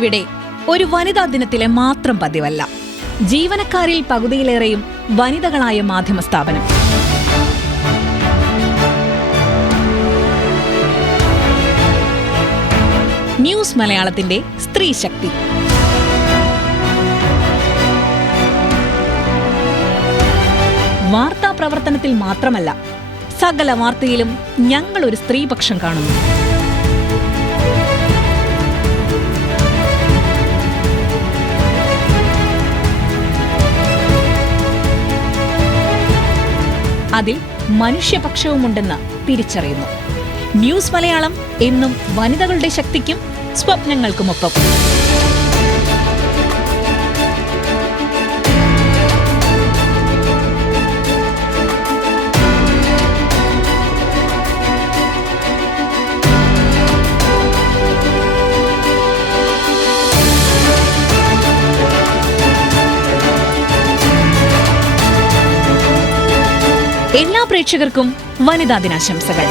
ഇവിടെ ഒരു വനിതാ ദിനത്തിലെ മാത്രം പതിവല്ല. ജീവനക്കാരിൽ പകുതിയിലേറെയും വനിതകളായ മാധ്യമ സ്ഥാപനം. ന്യൂസ് മലയാളത്തിന്റെ സ്ത്രീ ശക്തി. വാർത്താ പ്രവർത്തനത്തിൽ മാത്രമല്ല, സകല വാർത്തയിലും ഞങ്ങൾ ഒരു സ്ത്രീപക്ഷം കാണുന്നു. അതിൽ മനുഷ്യപക്ഷവുമുണ്ടെന്ന് തിരിച്ചറിയുന്നു. ന്യൂസ് മലയാളം എന്നും വനിതകളുടെ ശക്തിക്കും സ്വപ്നങ്ങൾക്കുമൊപ്പം. എല്ലാ പ്രേക്ഷകർക്കും വനിതാ ദിനാശംസകൾ.